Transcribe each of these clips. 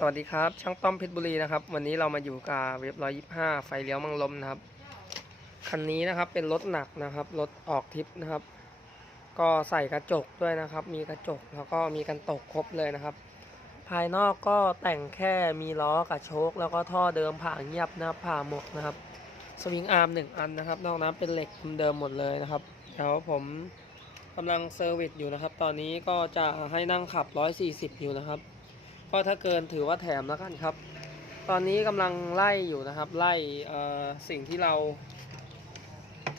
สวัสดีครับ ช่างต้อมเพชรบุรีนะครับ วันนี้เรามาอยู่กับเว็บร้อยยี่ห้าไฟเลี้ยวมังลมนะครับ คันนี้นะครับเป็นรถหนักนะครับ รถออกทิปนะครับ ก็ใส่กระจกด้วยนะครับ มีกระจกแล้วก็มีกันตกครบเลยนะครับ ภายนอกก็แต่งแค่มีล้อกับโชคแล้วก็ท่อเดิมผ่าเงียบนะครับผ่าหมกนะครับ สวิงอาร์มหนึ่งอันนะครับ นอกนั้นเป็นเหล็กเดิมหมดเลยนะครับเดี๋ยวผมกำลังเซอร์วิสอยู่นะครับ ตอนนี้ก็จะให้นั่งขับ 140 อยู่นะครับ ก็ถ้าเกินถือว่าแถมแล้วกันครับ ตอนนี้กำลังไล่อยู่นะครับไล่สิ่งที่เรา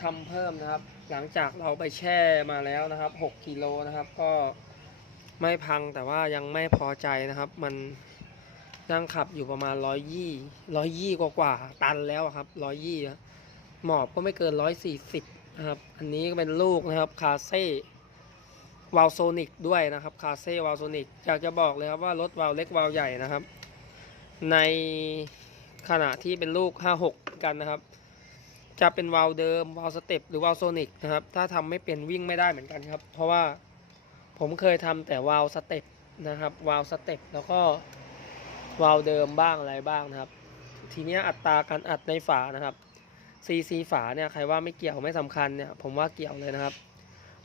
ทำเพิ่มนะครับ หลังจากเราไปแช่มาแล้วนะครับ6กิโลนะครับ ก็ไม่พังแต่ว่ายังไม่พอใจนะครับ มันนั่งขับอยู่ประมาณร้อยยี่ร้อยยี่กว่ากว่าๆตันแล้วครับร้อยยี่หมอบก็ไม่เกินร้อยสี่สิบนะครับ อันนี้ก็เป็นลูกนะครับคาเซ่ วาลโซนิกด้วยนะครับคาเซ่วาลโซนิกอยากจะบอกเลยครับว่ารถวาลเล็กวาลใหญ่นะครับ ในขณะที่เป็นลูก 56 กันนะครับ จะเป็นวาลเดิมวาลสเต็ปหรือวาลโซนิกนะครับ ถ้าทำไม่เป็นวิ่งไม่ได้เหมือนกันครับ เพราะว่าผมเคยทำแต่วาลสเต็ปนะครับวาลสเต็ปแล้วก็วาลเดิมบ้างอะไรบ้างนะครับ ทีนี้อัตราการอัดในฝานะครับซีซีฝาเนี่ยใครว่าไม่เกี่ยวไม่สำคัญเนี่ยผมว่าเกี่ยวเลยนะครับ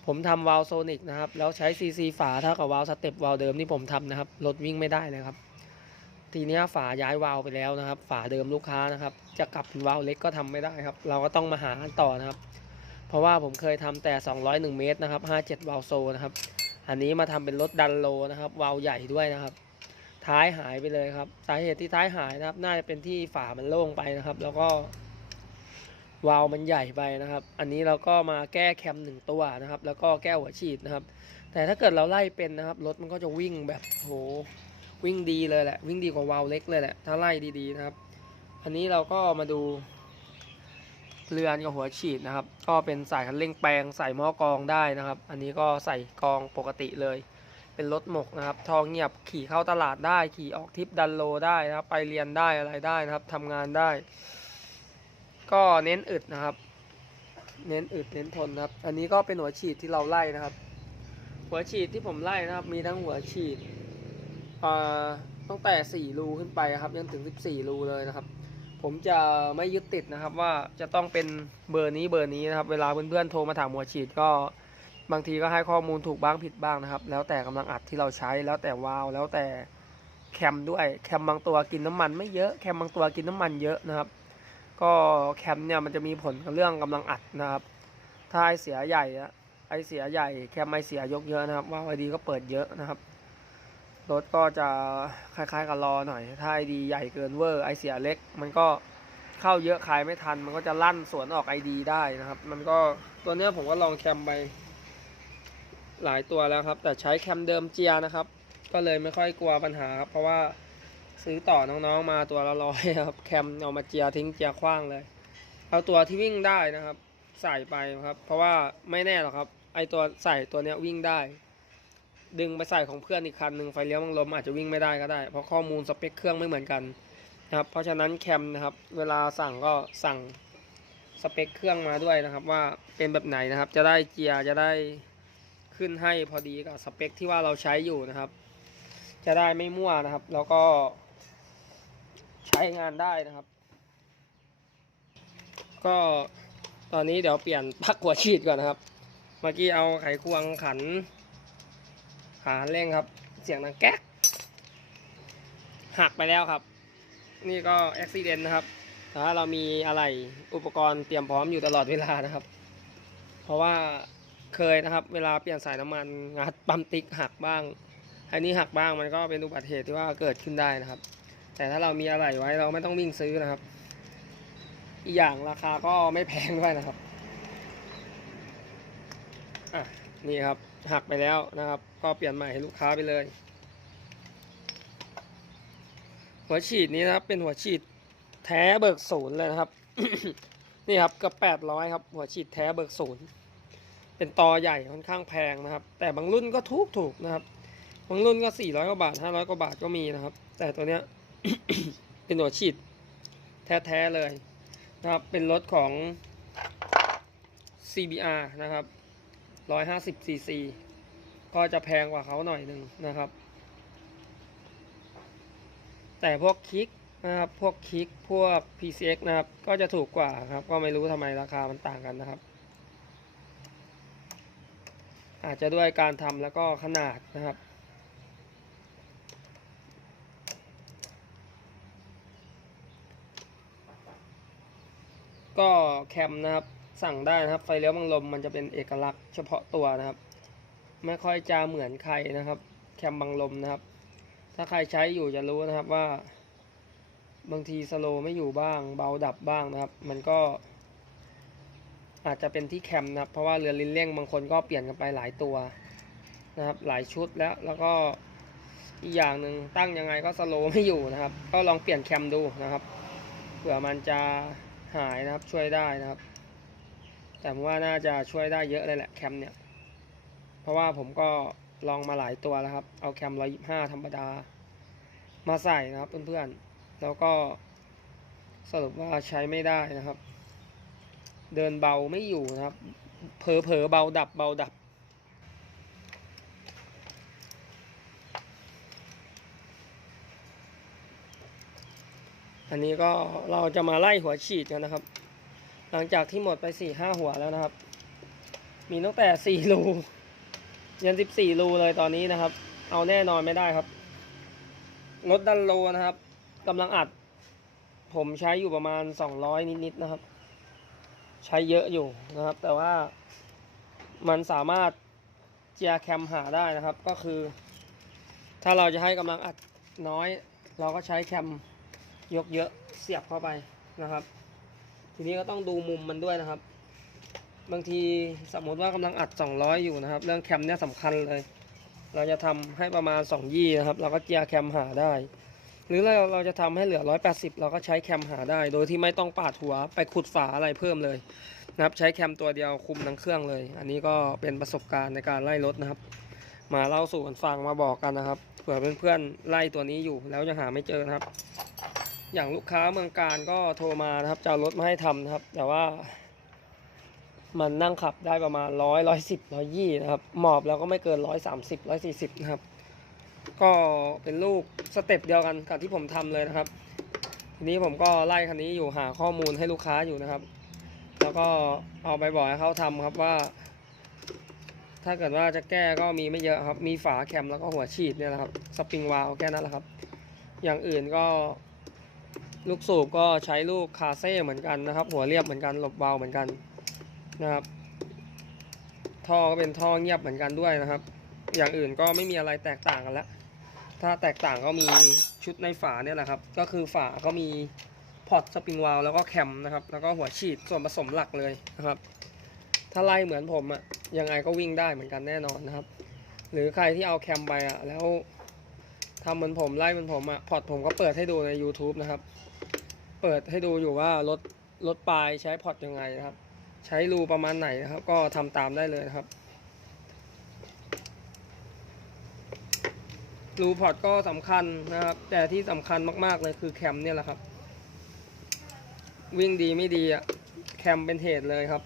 ผมทำวาลโซนิกนะครับ แล้วใช้ CC ฝาเท่ากับวาลสเต็ปวาลเดิมที่ผมทำนะครับ รถวิ่งไม่ได้เลยครับ ทีนี้ฝาย้ายวาลไปแล้วนะครับ ฝาเดิมลูกค้านะครับ จะกลับเป็นวาลเล็กก็ทำไม่ได้ครับ เราก็ต้องมาหากันต่อนะครับ เพราะว่าผมเคยทำแต่ 201 เมตรนะครับ 57 วาลโซนะครับ อันนี้มาทำเป็นรถดันโลนะครับ วาลใหญ่ด้วยนะครับ ท้ายหายไปเลยครับ สาเหตุที่ท้ายหายนะครับ น่าจะเป็นที่ฝามันโล่งไปนะครับ แล้วก็ วาล์วมันใหญ่ไปนะครับ อันนี้เราก็มาแก้แคมหนึ่งตัวนะครับ แล้วก็แก้หัวฉีดนะครับ แต่ถ้าเกิดเราไล่เป็นนะครับ รถมันก็จะวิ่งแบบโหวิ่งดีเลยแหละ วิ่งดีกว่าวาล์วเล็กเลยแหละ ถ้าไล่ดีๆนะครับ อันนี้เราก็มาดูเรือนกับหัวฉีดนะครับ ก็เป็นสายคันเร่งแปลงใส่หม้อกรองได้นะครับ อันนี้ก็ใส่กองปกติเลย เป็นรถหมกนะครับ ทองเงียบขี่เข้าตลาดได้ ขี่ออกทริปดันโลได้นะครับ ไปเรียนได้อะไรได้นะครับทำงานได้ ก็เน้นอึดนะครับ เน้นอึดเน้นทนนะครับ อันนี้ก็เป็นหัวฉีดที่เราไล่นะครับ หัวฉีดที่ผมไล่นะครับ มีทั้งหัวฉีดตั้งแต่ 4 รูขึ้นไปครับจนถึง 14 รูเลยนะครับ ผมจะไม่ยึดติดนะครับ ว่าจะต้องเป็นเบอร์นี้เบอร์นี้นะครับ เวลาเพื่อนๆโทรมาถามหัวฉีดก็บางทีก็ให้ข้อมูลถูกบ้างผิดบ้างนะครับ แล้วแต่กำลังอัดที่เราใช้แล้วแต่วาล์วแล้วแต่แคมด้วยแคมบางตัวกินน้ำมันไม่เยอะแคมบางตัวกินน้ำมันเยอะนะครับ ก็แคมเนี่ยมันจะมีผลกับเรื่องกำลังอัดนะครับ ถ้าไอเสียใหญ่อะไอเสียใหญ่แคมไอเสียยกเยอะนะครับ ว่าไอดีก็เปิดเยอะนะครับรถก็จะคล้ายๆกับรอหน่อย ถ้าไอดีใหญ่เกินเวอร์ไอเสียเล็ก มันก็เข้าเยอะขายไม่ทัน มันก็จะลั่นสวนออกไอดีได้นะครับ มันก็ตัวเนี้ยผมก็ลองแคมไปหลายตัวแล้วครับ แต่ใช้แคมเดิมเจียนะครับ ก็เลยไม่ค่อยกลัวปัญหาครับ เพราะว่า ซื้อต่อน้องๆมาตัวละร้อยครับ แคมเอามาเจียทิ้งเจียคว้างเลย เอาตัวที่วิ่งได้นะครับ ใส่ไปครับ เพราะว่าไม่แน่หรอกครับ ไอตัวใส่ตัวเนี้ยวิ่งได้ ดึงไปใส่ของเพื่อนอีกคันหนึ่งไฟเลี้ยวมังลมอาจจะวิ่งไม่ได้ก็ได้ เพราะข้อมูลสเปคเครื่องไม่เหมือนกันนะครับ เพราะฉะนั้นแคมนะครับ เวลาสั่งก็สั่งสเปคเครื่องมาด้วยนะครับ ว่าเป็นแบบไหนนะครับ จะได้เจียจะได้ขึ้นให้พอดีกับสเปคที่ว่าเราใช้อยู่นะครับ จะได้ไม่มั่วนะครับ แล้วก็ ใช้งานได้นะครับ ก็ตอนนี้เดี๋ยวเปลี่ยนปลั๊กหัวฉีดก่อนนะครับ เมื่อกี้เอาไขควงขันขาเร่งครับ เสียงดังแก๊กหักไปแล้วครับ นี่ก็อุบิเหตุนะครับถ้าเรามีอะไรอุปกรณ์เตรียมพร้อมอยู่ตลอดเวลานะครับ เพราะว่าเคยนะครับ เวลาเปลี่ยนสายน้ำมันงัดปั๊มติ๊กหักบ้าง อันนี้หักบ้างมันก็เป็นอุบัติเหตุที่ว่าเกิดขึ้นได้นะครับ แต่ถ้าเรามีอะไรไว้เราไม่ต้องวิ่งซื้อนะครับ อีกอย่างราคาก็ไม่แพงด้วยนะครับอะนี่ครับหักไปแล้วนะครับ ก็เปลี่ยนใหม่ให้ลูกค้าไปเลย หัวฉีดนี้นะครับ เป็นหัวฉีดแท้เบิกศูนย์เลยนะครับ นี่ครับกับแปดร้อยครับ หัวฉีดแท้เบิกศูนย์เป็นตอใหญ่ค่อนข้างแพงนะครับ แต่บางรุ่นก็ถูกถูกนะครับบางรุ่นก็สี่ร้อยกว่าบาทห้าร้อยกว่าบาทก็มีนะครับ แต่ตัวเนี้ย เป็นหัวฉีดแท้ๆเลยนะครับ เป็นรถของ CBR นะครับ 150 cc ก็จะแพงกว่าเขาหน่อยหนึ่งนะครับ แต่พวกคิกนะครับ พวกคิก พวก PCX นะครับ ก็จะถูกกว่าครับ ก็ไม่รู้ทำไมราคามันต่างกันนะครับ อาจจะด้วยการทำแล้วก็ขนาดนะครับ ก็แคมนะครับสั่งได้นะครับ ไฟเลี้ยวบังลมมันจะเป็นเอกลักษณ์เฉพาะตัวนะครับ ไม่ค่อยจะเหมือนใครนะครับ แคมบังลมนะครับ ถ้าใครใช้อยู่จะรู้นะครับว่า บางทีสโลไม่อยู่บ้าง เบาดับบ้างนะครับ มันก็ อาจจะเป็นที่แคมนะครับ เพราะว่าเรือลิ้นเร่งบางคนก็เปลี่ยนกันไปหลายตัวนะครับ หลายชุดแล้วแล้วก็อีกอย่างหนึ่งตั้งยังไงก็สโลไม่อยู่นะครับ ก็ลองเปลี่ยนแคมดูนะครับเผื่อมันจะ หายนะครับช่วยได้นะครับ แต่ผมว่าน่าจะช่วยได้เยอะเลยแหละแคมเนี่ยเพราะว่าผมก็ลองมาหลายตัวแล้วครับ เอาแคม125ธรรมดา มาใส่นะครับเพื่อนๆแล้วก็สรุปว่าใช้ไม่ได้นะครับ เดินเบาไม่อยู่นะครับเผลอเผลอเบาดับเบาดับ อันนี้ก็เราจะมาไล่หัวฉีดกันนะครับ หลังจากที่หมดไปสี่ห้าหัวแล้วนะครับ มีตั้งแต่สี่รูยันสิบสี่รูเลยตอนนี้นะครับ เอาแน่นอนไม่ได้ครับรถดันโลนะครับกำลังอัด ผมใช้อยู่ประมาณสองร้อยนิดๆนะครับ ใช้เยอะอยู่นะครับ แต่ว่ามันสามารถเจียแคมหาได้นะครับ ก็คือ ถ้าเราจะให้กำลังอัดน้อย เราก็ใช้แคม ยกเยอะเสียบเข้าไปนะครับ ทีนี้ก็ต้องดูมุมมันด้วยนะครับ บางทีสมมติว่ากำลังอัด 200 อยู่นะครับ เรื่องแคมเนี่ยสำคัญเลย เราจะทำให้ประมาณ2ยี่นะครับ เราก็เจียร์แคมหาได้ หรือเราเราจะทำให้เหลือ 180 เราก็ใช้แคมหาได้ โดยที่ไม่ต้องปาดหัวไปขุดฝาอะไรเพิ่มเลยนะครับใช้แคมตัวเดียวคุมทั้งเครื่องเลย อันนี้ก็เป็นประสบการณ์ในการไล่รถนะครับ มาเล่าสู่กันฟังมาบอกกันนะครับเผื่อเพื่อนๆไล่ตัวนี้อยู่แล้วยังหาไม่เจอนะครับ อย่างลูกค้าเมืองการก็โทรมานะครับจะรถมาให้ทำนะครับ แต่ว่า มันนั่งขับได้ประมาณร้อยร้อยสิบร้อยยี่นะครับ หมอบแล้วก็ไม่เกินร้อยสามสิบร้อยสี่สิบนะครับ ก็เป็นลูกสเต็ปเดียวกันกับที่ผมทำเลยนะครับ ทีนี้ผมก็ไล่คันนี้อยู่หาข้อมูลให้ลูกค้าอยู่นะครับ แล้วก็เอาไปบอกให้เขาทำครับว่า ถ้าเกิดว่าจะแก้ก็มีไม่เยอะครับ มีฝาแคมแล้วก็หัวฉีดเนี่ยนะครับ สปริงวาล์วแค่นั้นแหละครับ อย่างอื่นก็ ลูกสูบก็ใช้ลูกคาเซ่เหมือนกันนะครับ หัวเรียบเหมือนกันหลบเบาเหมือนกันนะครับ ท่อก็เป็นท่อเงียบเหมือนกันด้วยนะครับ อย่างอื่นก็ไม่มีอะไรแตกต่างกันล้วถ้าแตกต่างก็มีชุดในฝาเนี่ยแหละครับ ก็คือฝาก็มีพอร์ตสปริงวาลแล้วก็แคมนะครับ แล้วก็หัวฉีดส่วนผสมหลักเลยนะครับ ถ้าไล่เหมือนผมอะยังไงก็วิ่งได้เหมือนกันแน่นอนนะครับ หรือใครที่เอาแคมไปอะแล้ว ทำเหมือนผมไล่เหมือนผมอะพอร์ตผมก็เปิดให้ดูใน YouTube นะครับ เปิดให้ดูอยู่ว่ารถรถปลายใช้พอร์ตยังไงนะครับ ใช้รูประมาณไหนนะครับ ก็ทำตามได้เลยนะครับ รูพอร์ตก็สำคัญนะครับ แต่ที่สำคัญมากๆเลยคือแคมเนี่ยแหละครับ วิ่งดีไม่ดีอะแคมเป็นเหตุเลยครับ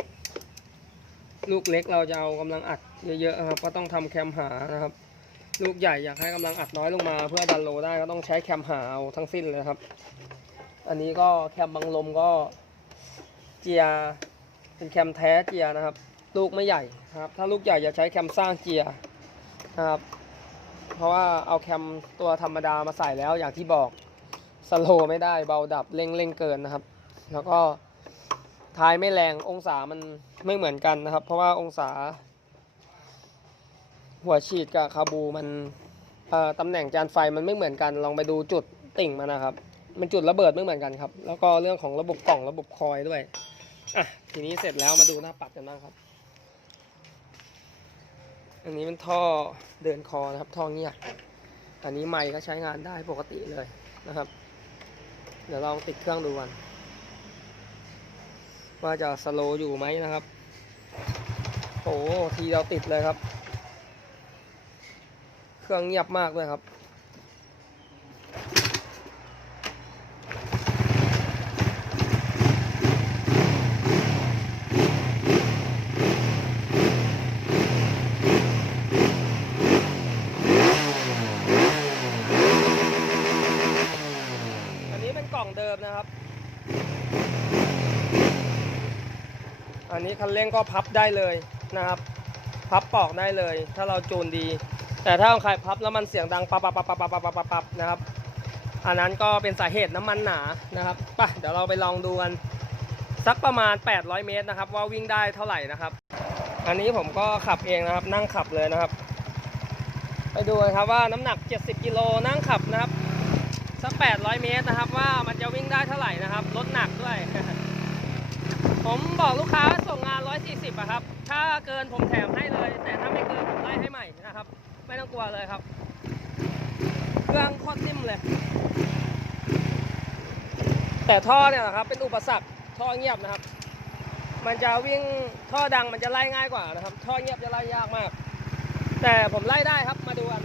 ลูกเล็กเราจะเอากำลังอัดเยอะๆครับ ก็ต้องทำแคมหานะครับ ลูกใหญ่อยากให้กำลังอัดน้อยลงมา เพื่อดันโลได้ก็ต้องใช้แคมหาเอาทั้งสิ้นเลยครับ อันนี้ก็แคมบังลมก็เจียเป็นแคมแท้เจียนะครับ ลูกไม่ใหญ่ครับ ถ้าลูกใหญ่อย่าใช้แคมสร้างเจียนะครับ เพราะว่าเอาแคมตัวธรรมดามาใส่แล้วอย่างที่บอกสโลไม่ได้เบาดับเร่งเร่งเกินนะครับ แล้วก็ท้ายไม่แรงองศามันไม่เหมือนกันนะครับ เพราะว่าองศา หัวฉีดกับคาบูมันตำแหน่งจานไฟมันไม่เหมือนกัน ลองไปดูจุดติ่งมันนะครับ มันจุดระเบิดไม่เหมือนกันครับ แล้วก็เรื่องของระบบกล่องระบบคอยด้วยอะทีนี้เสร็จแล้วมาดูหน้าปัดกันบ้างครับ อันนี้เป็นท่อเดินคอนะครับท่อเงียบอันนี้ไมค์ก็ใช้งานได้ปกติเลยนะครับ เดี๋ยวลองติดเครื่องดูกันว่าจะสโลอยู่ไหมนะครับโอ้ทีเราติดเลยครับ เครื่องเงียบมากเลยครับ อันนี้เป็นกล่องเดิมนะครับ อันนี้คันเร่งก็พับได้เลยนะครับ พับปอกได้เลย ถ้าเราจูนดี แต่ถ้าเอาใครพับแล้วมันเสียงดังปับปับปับปับปับปับปับปับปับนะครับ อันนั้นก็เป็นสาเหตุน้ำมันหนานะครับป่ะเดี๋ยวเราไปลองดูกันสักประมาณ 800 เมตรนะครับ ว่าวิ่งได้เท่าไหร่นะครับ อันนี้ผมก็ขับเองนะครับ นั่งขับเลยนะครับ ไปดูกันครับว่าน้ำหนัก 70 กิโลนั่งขับนะครับสัก 800 เมตรนะครับ ว่ามันจะวิ่งได้เท่าไหร่นะครับรถหนักด้วย ผมบอกลูกค้าว่าส่งงาน 140อะครับ ถ้าเกินผมแถมให้เลยแต่ เลย แต่ท่อเนี่ยนะครับ เป็นอุปสรรคท่อเงียบนะครับ มันจะวิ่งท่อดังมันจะไล่ง่ายกว่านะครับ ท่อเงียบจะไล่ยากมาก แต่ผมไล่ได้ครับมาดูกัน